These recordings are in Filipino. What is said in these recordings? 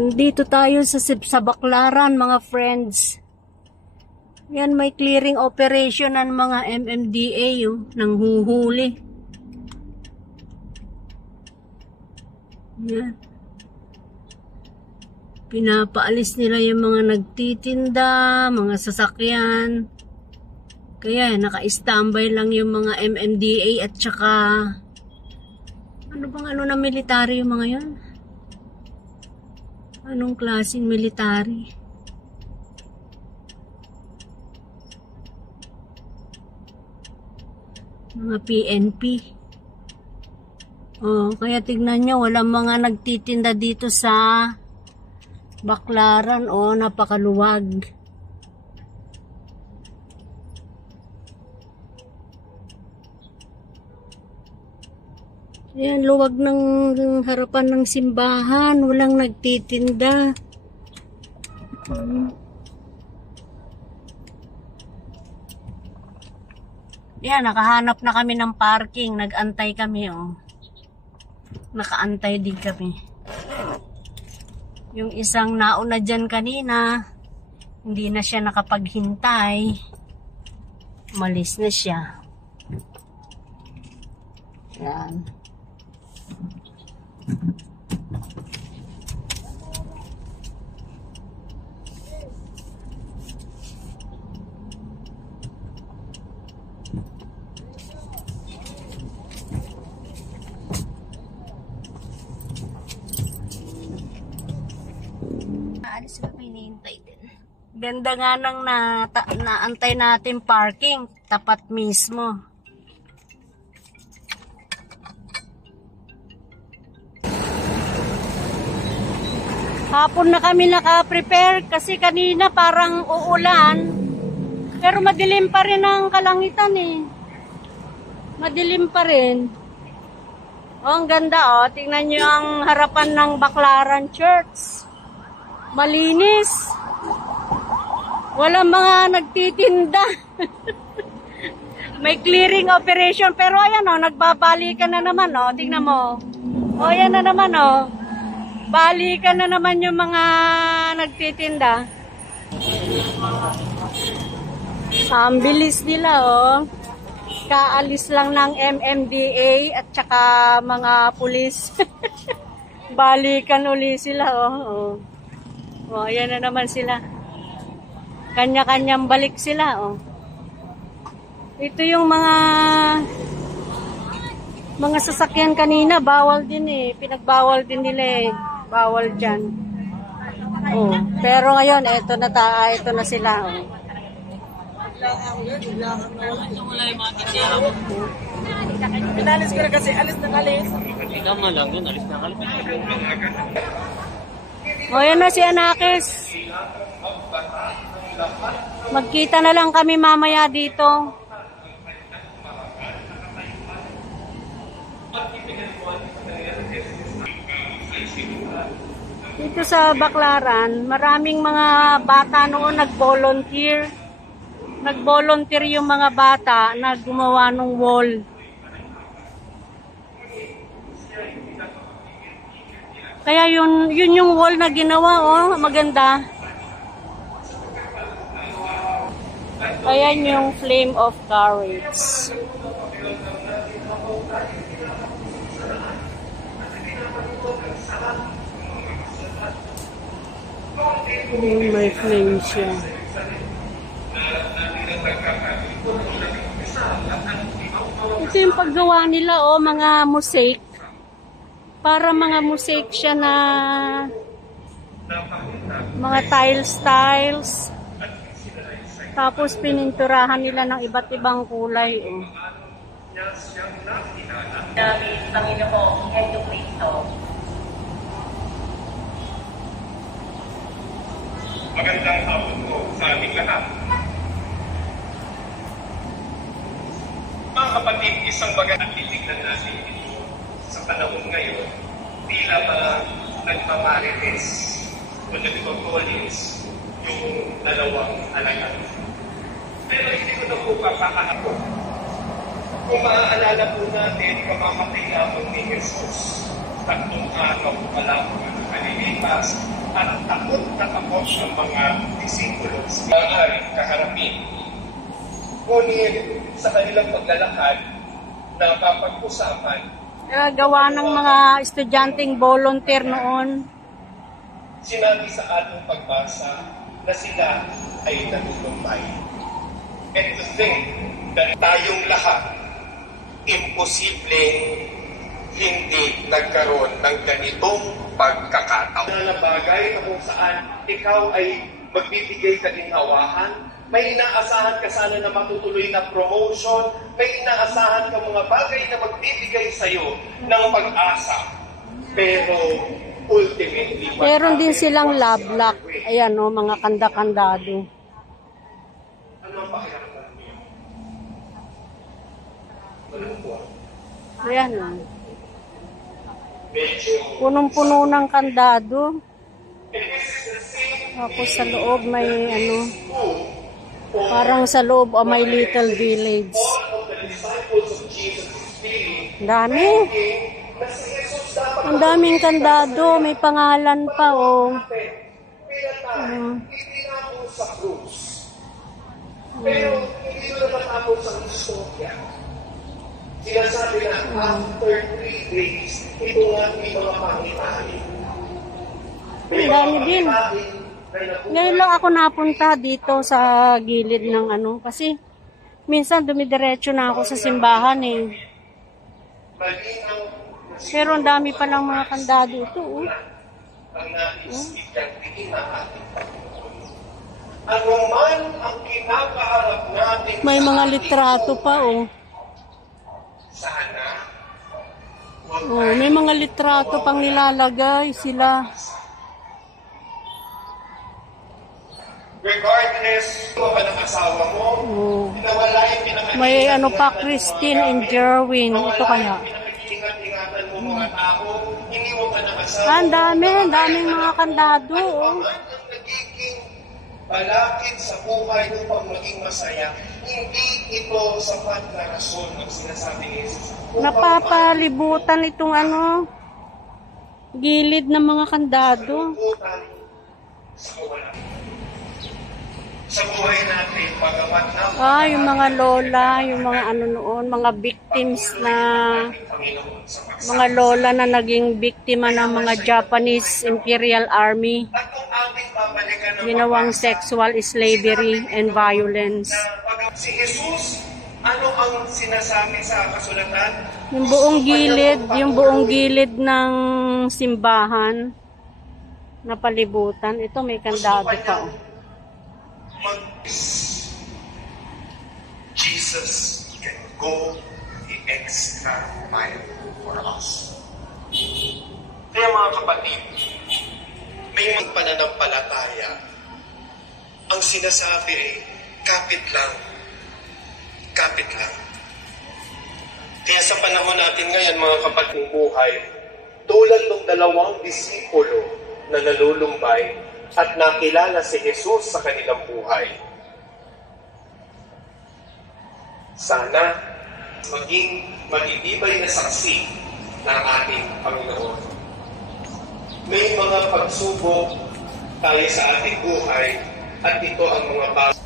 Nandito tayo sa Baclaran, mga friends. Yan, may clearing operation ng mga MMDA, nang huhuli. Yan. Pinapaalis nila yung mga nagtitinda, mga sasakyan. Kaya naka-standby lang yung mga MMDA at saka ano bang na military yung mga yon? Anong klaseng military? Mga PNP. Oh, kaya tignan nyo, walang mga nagtitinda dito sa Baclaran. Oh, napakaluwag. Ayan, luwag ng harapan ng simbahan. Walang nagtitinda. Ayan, nakahanap na kami ng parking. Nag-antay kami, oh. Nakaantay din kami. Yung isang nauna dyan kanina, hindi na siya nakapaghintay. Umalis na siya. Ayan. Aalis na pinihintay din. Ganda nga nang naantay natin parking. Tapat mismo. Hapon na kami naka-prepare kasi kanina parang uulan. Pero madilim pa rin ang kalangitan eh. Madilim pa rin. Oh, ang ganda oh. Tingnan nyo ang harapan ng Baclaran Church. Malinis. Walang mga nagtitinda. May clearing operation. Pero ayan oh, nagbabalikan na naman oh. Tingnan mo. Oh, yan na naman oh. Balikan na naman yung mga nagtitinda. Ang bilis nila oh. Kaalis lang ng MMDA at saka mga pulis. Balikan uli sila oh. Oh, ayan na naman sila. Kanya-kanyang balik sila oh. Ito yung mga sasakyan kanina, bawal din eh. Pinagbawal din nila eh. Bawal dyan. Oh, pero ngayon, ito na sila. Oh. Pinalis ka na kasi, alis na alis. Ikaw nga lang yun, alis na alis. O, yan na si Anakis. Magkita na lang kami mamaya dito. Dito sa Baclaran, maraming mga bata noon nag-volunteer. Nag-volunteer yung mga bata na gumawa ng wall. Kaya yun yung wall na ginawa, oh, maganda. Ayan yung Flame of Courage. May flame siya. Ito yung paggawa nila, oh, mga mosaic. Para mga mosaic siya na mga tiles. Tapos pininturahan nila ng iba't ibang kulay, oh. Panginoong Jesucristo. Magandang hapon po sa aming lahat. Mga kapatid, isang bagay at titignan natin ito sa panahon ngayon, tila ba nagmamarites o nagpapolis yung dalawang alagad. Pero hindi ko na po papakahapon. Kung maaalala po natin, kamamatay lamang ni Jesus, 3 araw pa lang nalilipas at takot na takot ang mga disipulos. Maaaring kaharapin. Ngunit sa kanilang paglalakad, napapag-usapan. Gawa ng mga estudyanteng volunteer noon. Sinabi sa ating pagbasa na sila ay nagulumpay. And to think that tayong lahat, imposibleng hindi nagkaroon ng ganitong pagkakataon. Na bagay na kung saan ikaw ay magbibigay kaginhawahan, may inaasahan ka sana na matutuloy na promotion, may inaasahan ka mga bagay na magbibigay sa'yo ng pag-asa. Pero ultimately, Meron din silang love lock. Ayan o, mga kanda-kandado. ano ang pakiramdam niyo? Malungkot. Ayan o. Medyo Punong-puno ng kandado. it is the same Tapos sa loob may ano, who parang sa loob o may little village. all of the disciples of Jesus is feeling Dami. na si Jesus dapat Ang daming kandado. May pangalan pa o. itinapon sa krus. Pero hindi ko natatapos ang istorya. Sinasabi na after 3 days, ito nga may mga pangitain. Ang dami din. Ngayon lang ako napunta dito sa gilid ng ano. Kasi minsan dumidiretso na ako sa simbahan eh. Pero ang dami pa ng mga kandado ito. Oh. Ang nais ikantiin ng ating Panginoon. Ano man ang kinakaharap natin May sa mga ating litrato pa oh. sana, huwag Oh, may mga litrato pang nilalagay sila. regardless kung ka ng asawa mo, Oh. nawala yung pinaka- May ano pa, Christine and Jerwin. Ito kaya. Pinag-ingatan mo mga tao, iniwan ka ng asawa. Ah, ang daming mga kandado. Oh. Ang nagiging balakid sa buhay upang maging masaya, hindi ito sapat na rason ng sinasabi ni Jesus. Napapalibutan itong ano, gilid ng mga kandado. Pagkutan sa kawalan. Sa buhay natin, pagamat na Yung mga lola, yung mga ano noon, mga victims na, Panginoon sa pagsa. mga lola na naging biktima ng mga Japanese Imperial Army, At kung ating babalikan ng ginawang sexual slavery and violence. Si Jesus, ano ang sinasabi sa kasulatan? Yung buong gilid ng simbahan na palibutan, ito may kandado pa. Oh. Jesus can go the extra mile for us. Kaya mga kapatid, may mga pananampalataya. Ang sinasabi ay, kapit lang. Kapit lang. Kaya sa panahon natin ngayon, mga kapatid, buhay, tulad ng 2 disipulo na nalulumbay at nakilala si Jesus sa kanilang buhay. Sana maging matitibay na saksi ng ating Panginoon. May mga pagsubok tayo sa ating buhay at ito ang mga bagay.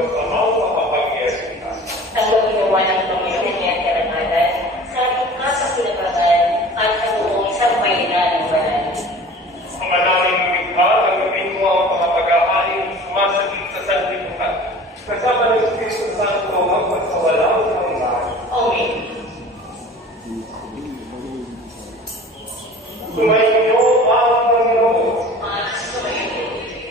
Amaw makapangyarihan. Ang ginawa ng Panginoon niya karangalan sa mukha sa pinagbagal at sa buong isang bayanan ng banal. Ang anaming lumikha, tanggapin mo ang mga pag-ahaling sumasagit sa sanlibutan. Kasama ng Espiritu Santo hanggang sa walang hanggan. Amen. Sumainyo ang Panginoon. Sumayin.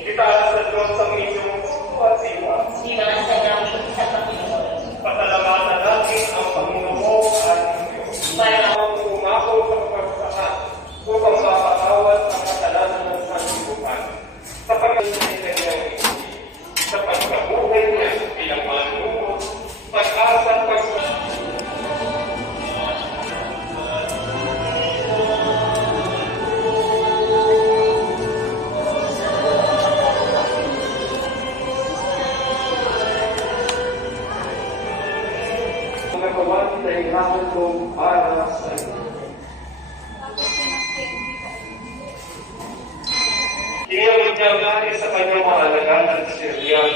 Itaas sa Diyos ang inyong puso at siwa. Di ba sa namin sa Panginoon? Pasalamatan natin ang Panginoon at Diyos. Para Ang umako sa pagsahan upang mapatawad ang kasalanan ng sanlibutan. Sa pag-ibig ng kanyang isip, sa pagkabuhay niya bilang manunod, pag-asa at pagsahan. Nagawa nila ihahan ko para sa iyo. Iniabot niya ang hari sa kanyang mga alagad at siryan.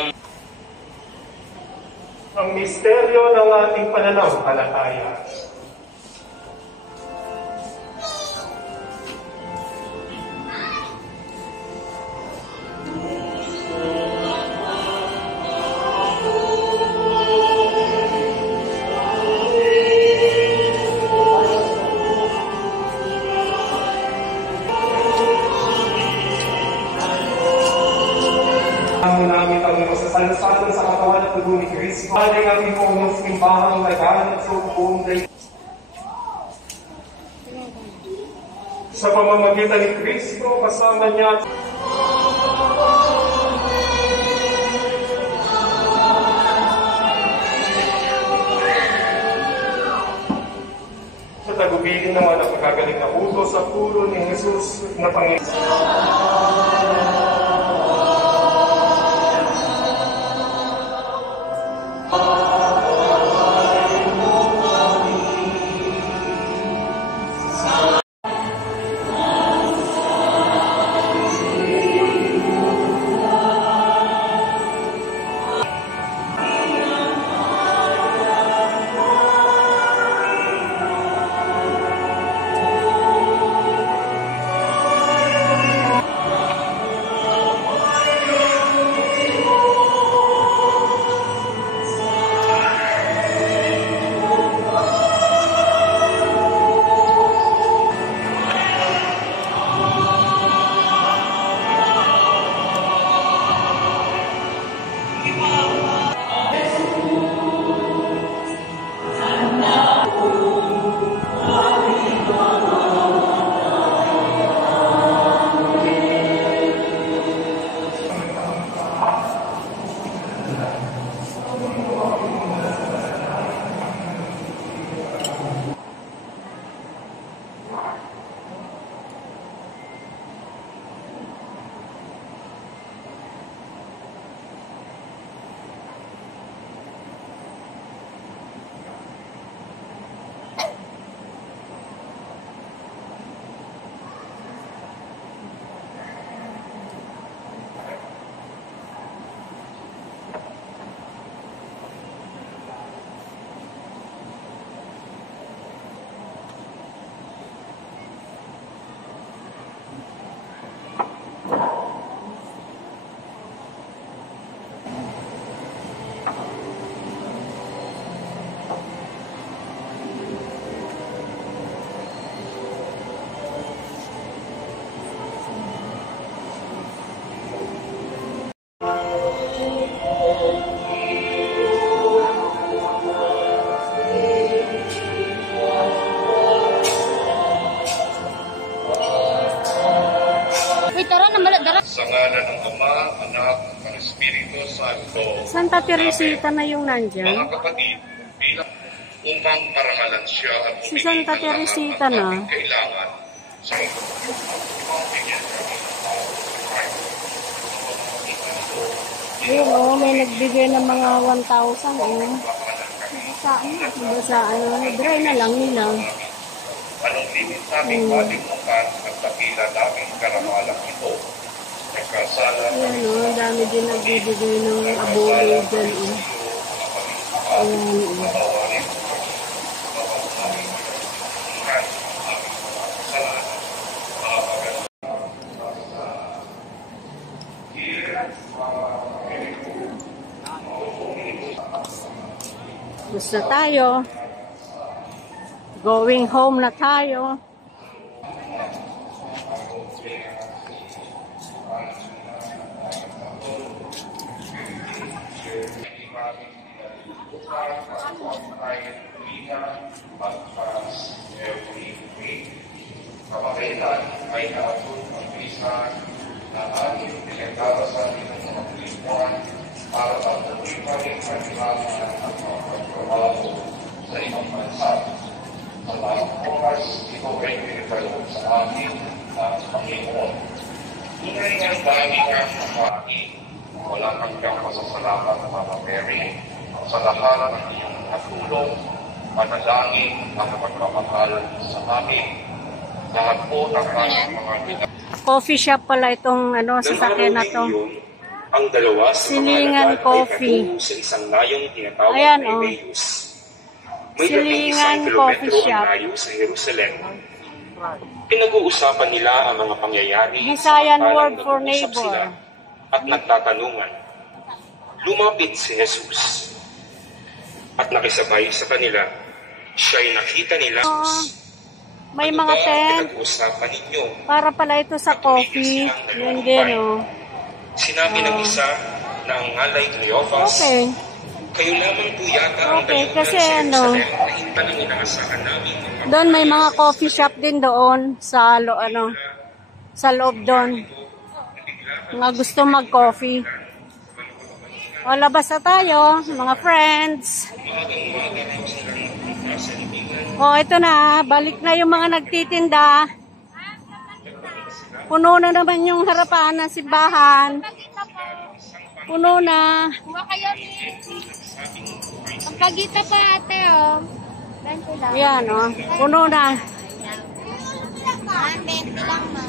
Ang misteryo ng ating pananampalataya. Ang namin ang masasalasatan sa katawan at dugo ni Kristo. Aling ang ipong simbahang laganap sa buong daigdig. Sa pamamagitan ni Kristo, kasama niya sa tagubilin naman ang pagkagaling na utos sa pulo ni Jesus na Panginoon. Sa ngalan ng Ama, Anak, at Espiritu Santo. Santa Teresita na yung nandyan. Mga kapatid, bilang upang parangalan siya at Si Santa Teresita na. kailangan sa Ayun, oh, may nagbigay ng mga 1,000. Basaan na. Basaan na. Dry na lang nila. Anong limit naming malimutan at dakila naming karamalang ito. Nagkas Ayan o, ang dami din nagbibigay ng abole dyan o. Ayan o. Basta tayo. Going home na tayo. Kamagaitan ay naatun ang bisa na ating pinagdarasan ng mga Pilipon para patuloy pa rin kanilangan at mga pagtrabaho sa ibang bansa. Sa mga oras, ito ay pinagdalong sa atin at Panginoon. Tunay ng dami ng mapain, wala kang pasasalamat, Mama Mary, sa lahat ng iyong natulong, panalangin at pagmamahal sa amin. Lahat po ng mga Coffee shop pala itong sasakyan na to. Ang dalawa sa Silingan mga Coffee. ay sa isang layong tinatawag Ayan, na oh. Emmaus. May Silingan 1 Coffee kilometro Shop. ang layo sa Jerusalem. Pinag-uusapan nila ang mga pangyayari Visayan samantalang word for nag-uusap neighbor. sila at nagtatanungan. Lumapit si Jesus at nakisabay sa kanila. Siya'y nakita nila. May Ano mga ba ang tent. pinag-uusapan ninyo? Para pala ito sa coffee. Yun din o. Sinabi ng isa na ang ngalay Cleophas, Okay. kayo lamang po yata ang Okay, dayuhan kasi sa Jerusalem na hindi ng inaasahan namin. Doon may mga coffee shop din doon sa sa loob doon. Mga gusto mag-coffee. O, labas na tayo, mga friends. O, ito na. Balik na yung mga nagtitinda. Puno na naman yung harapan ng simbahan. Puno na. Pagkagita pa ate, oh. 20 lang. Yan, o. Puno na. 20 lang, ma.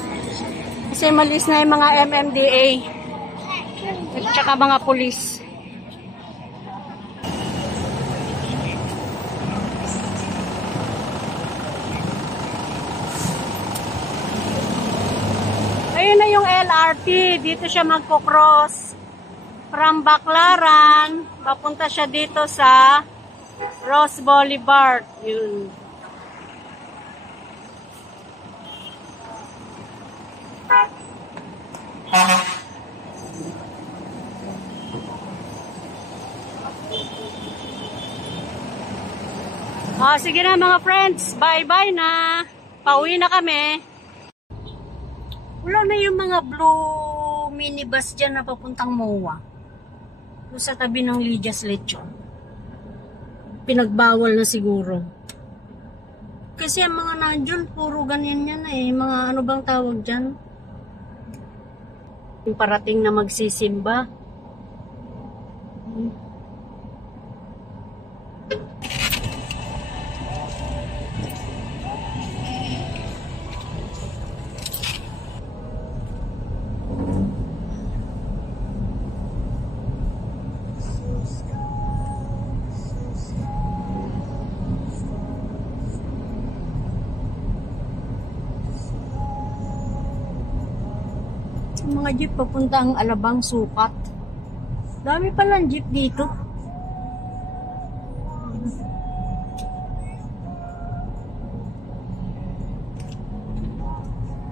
Kasi malis na yung mga MMDA. At saka mga pulis. Ayun na yung LRT. Dito siya magko-cross. From Baclaran, papunta siya dito sa Ross Boulevard. Yun. Sige na mga friends. Bye-bye na. Pauwi na kami. Wala na yung mga blue minibus dyan na papuntang MOA. Doon sa tabi ng Lydia's Lechon. Pinagbawal na siguro. Kasi ang mga nandyan, puro ganyan yan eh. Mga ano bang tawag dyan? Yung parating na magsisimba. Mga jeep papuntang Alabang Sukat. Dami palang jeep dito.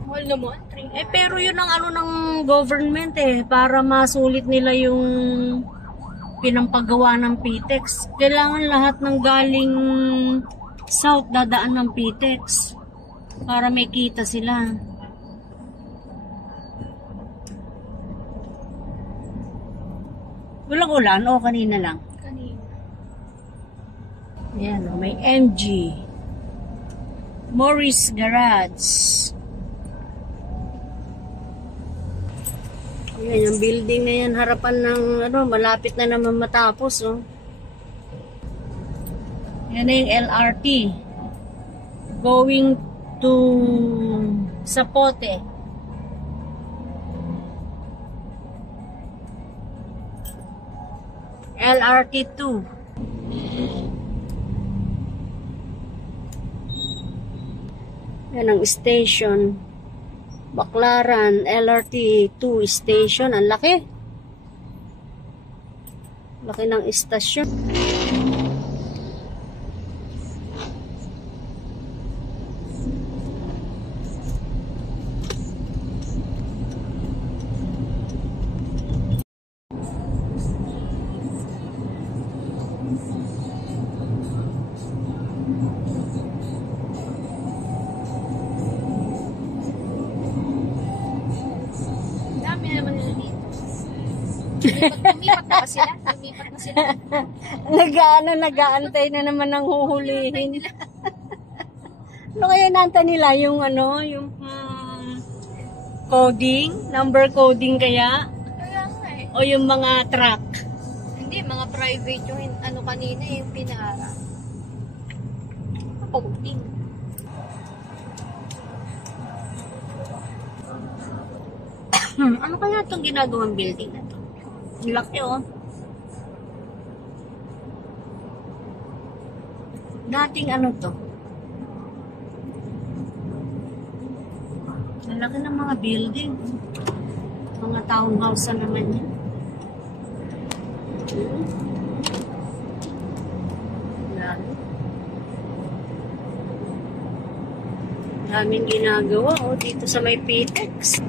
Mahal naman. Pero yun ang ano ng government para masulit nila yung pinampagawa ng PTEX. Kailangan lahat ng galing south dadaan ng PTEX para may kita sila. Walang ulan o kanina lang? Kanina. Ayan o, may MG. Morris Garage. Ayan, yung building na yan, harapan ng, malapit na naman matapos, oh. Yan na yung LRT. Going to Zapote. LRT 2. Yan ang station. Baclaran LRT 2 station. Ang laki. Laki ng istasyon. Dami naman nila dito. Lumipat na ba sila? Lumipat na sila. Nag-aantay na naman ng huhulihin. Ano kaya nanta nila? Yung yung coding? Number coding kaya? Kaya nga eh. O yung mga truck? Hindi, mga private yung ano kanina yung pinara. Coding. Ano kaya itong ginagawang building na to? Ang laki oh. Dating ano to? Ang laki ng mga building. Mga townhouse na naman yan. Daming ginagawa oh, dito sa may PTEX.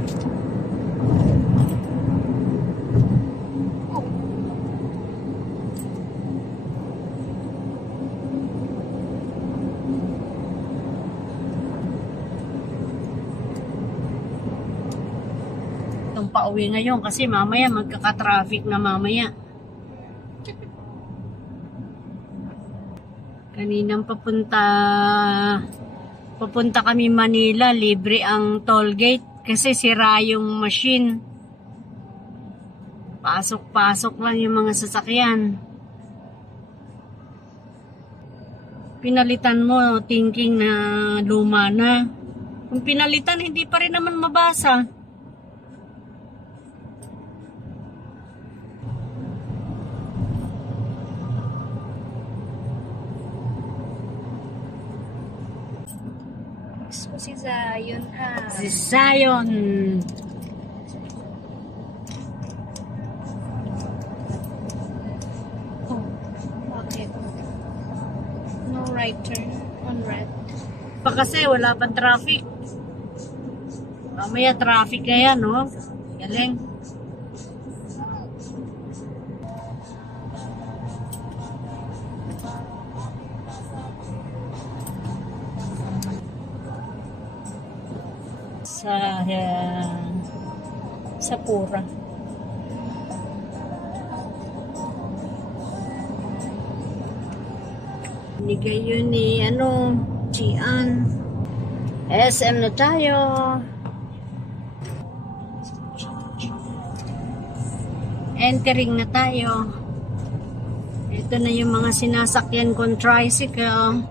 Itong pauwi ngayon kasi mamaya magkaka-traffic na mamaya. Kaninang papunta kami Manila, libre ang toll gate kasi sira yung machine. Pasok-pasok lang yung mga sasakyan. Pinalitan mo thinking na luma na. Kung pinalitan, hindi pa rin naman mabasa. So, si Zion Si Zion. Oh, bakit? No right turn on red. Pa kasi wala pang traffic. Mamaya traffic na yan, no? Galing. Sa Pura. Nigay yun ni Gian. SM na tayo. Entering na tayo. Ito na yung mga sinasakyan kong tricycle.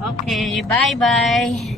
Okay, bye-bye.